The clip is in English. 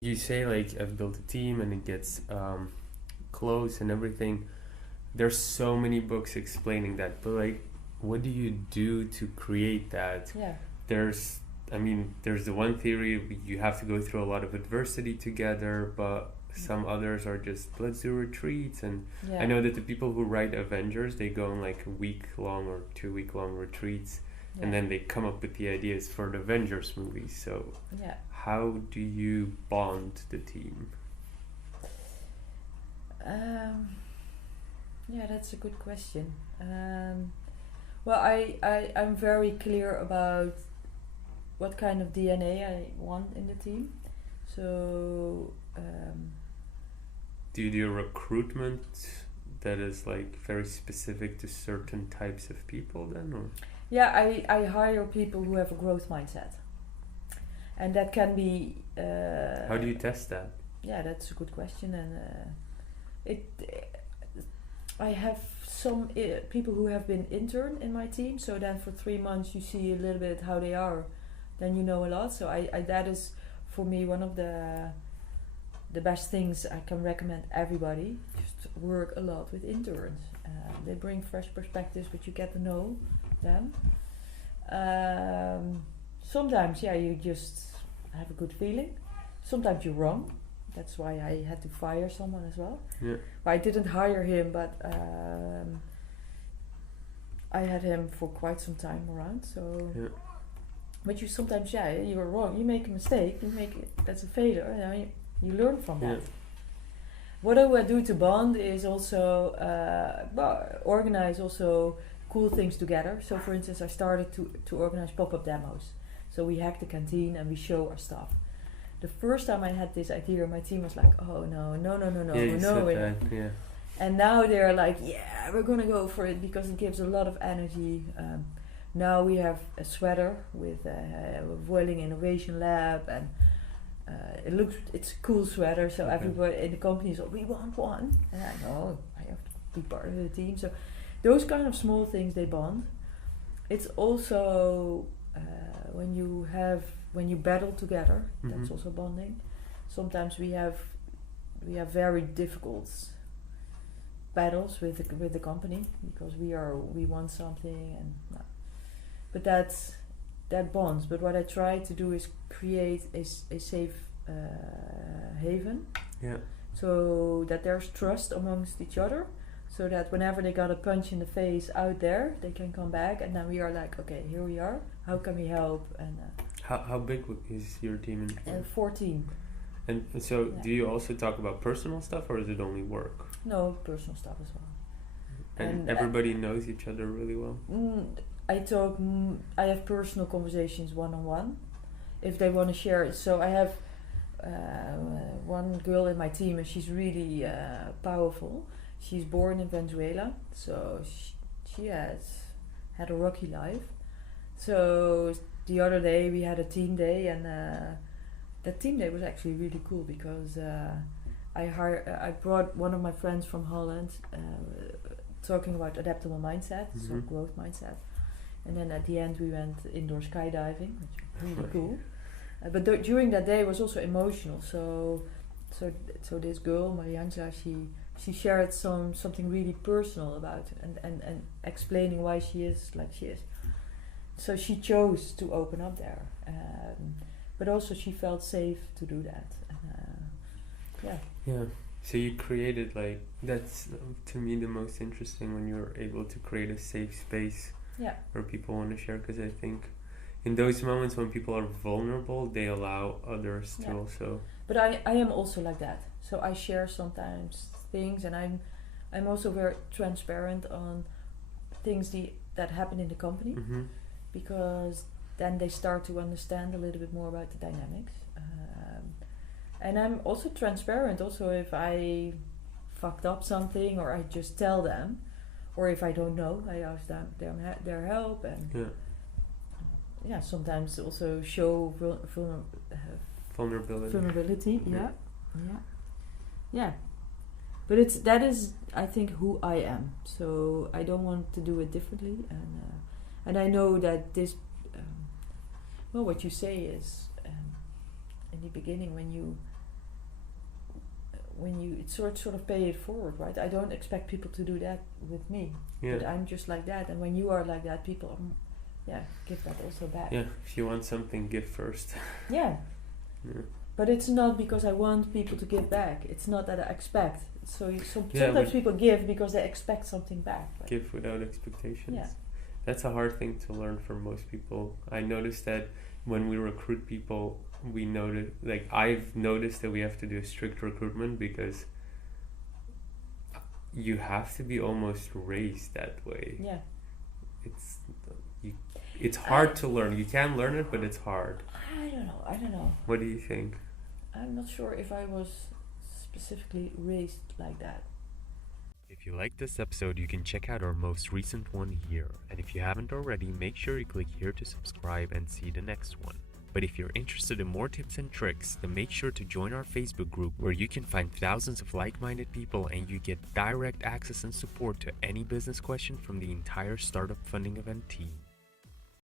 you say like I've built a team and it gets close and everything. There's so many books explaining that, but like, what do you do to create that? Yeah. There's, I mean, there's the one theory you have to go through a lot of adversity together, but some others are just let's do retreats. And Yeah. I know that the people who write Avengers, they go on like a week long or 2 week long retreats, Yeah. and then they come up with the ideas for the Avengers movies. So Yeah. how do you bond the team? Yeah, that's a good question. Well, I'm very clear about what kind of DNA I want in the team. So, Do you do a recruitment that is like very specific to certain types of people then, or? yeah, I hire people who have a growth mindset. And that can be... How do you test that? Yeah, that's a good question. And I have some people who have been intern in my team, so then for 3 months you see a little bit how they are, then you know a lot. So I that is for me one of the best things I can recommend everybody. Just work a lot with interns. They bring fresh perspectives, but you get to know them. Sometimes, yeah, you just have a good feeling. Sometimes you're wrong. That's why I had to fire someone as well. Yeah. But I didn't hire him, but I had him for quite some time around. So, Yeah. but you sometimes, yeah, you're wrong. You make a mistake. That's a failure. You learn from that. Yeah. What I would do to bond is also organize also cool things together. So, for instance, I started to organize pop-up demos. So we hack the canteen and we show our stuff. The first time I had this idea, my team was like, "Oh no!" Yeah, you said that. Yeah. And now they're like, "Yeah, we're gonna go for it because it gives a lot of energy." Now we have a sweater with Vueling Innovation Lab, and it's a cool sweater. So Okay. everybody in the company is like, "We want one," and I know I have to be part of the team. So those kind of small things, they bond. It's also when you battle together, that's also bonding. Sometimes we have very difficult battles with the company because we want something, and but that bonds. But what I try to do is create a safe haven. Yeah. So that there's trust amongst each other. So that whenever they got a punch in the face out there, they can come back, and then we are like, okay, here we are. How can we help? And how big is your team in? 14. And so, Yeah. do you also talk about personal stuff, or is it only work? No, personal stuff as well. And everybody knows each other really well. I have personal conversations one-on-one if they want to share it. So I have one girl in my team, and she's really powerful. She's born in Venezuela, so she has had a rocky life. So the other day we had a team day, and that team day was actually really cool because I brought one of my friends from Holland talking about adaptable mindset, so growth mindset. And then at the end we went indoor skydiving, which was really cool. But during that day it was also emotional. So this girl, Mariangela, she shared something really personal about it, and explaining why she is like she is. So she chose to open up there, but also she felt safe to do that. Yeah. Yeah. So you created that's to me the most interesting, when you're able to create a safe space. Yeah. Where people want to share, because I think in those moments when people are vulnerable, they allow others to also. But I am also like that. So I share sometimes things, and I'm also very transparent on things that happen in the company, because then they start to understand a little bit more about the dynamics. And I'm also transparent. Also, if I fucked up something, or I just tell them, or if I don't know, I ask them their help, and sometimes also show vulnerability. Yeah. But that is, I think, who I am. So I don't want to do it differently, and I know that this. What you say is, in the beginning, when you sort of pay it forward, right? I don't expect people to do that with me, but I'm just like that. And when you are like that, people, give that also back. Yeah, if you want something, give first. Yeah. Yeah. But it's not because I want people to give back. It's not that I expect. So Yeah, sometimes people give because they expect something back. Give without expectations. Yeah. That's a hard thing to learn for most people. I noticed that when we recruit people, I've noticed that we have to do a strict recruitment because you have to be almost raised that way. Yeah. It's hard to learn. You can learn it, but it's hard. I don't know. What do you think? I'm not sure if I was specifically raised like that. If you like this episode, you can check out our most recent one here. And if you haven't already, make sure you click here to subscribe and see the next one. But if you're interested in more tips and tricks, then make sure to join our Facebook group where you can find thousands of like-minded people and you get direct access and support to any business question from the entire Startup Funding Event team.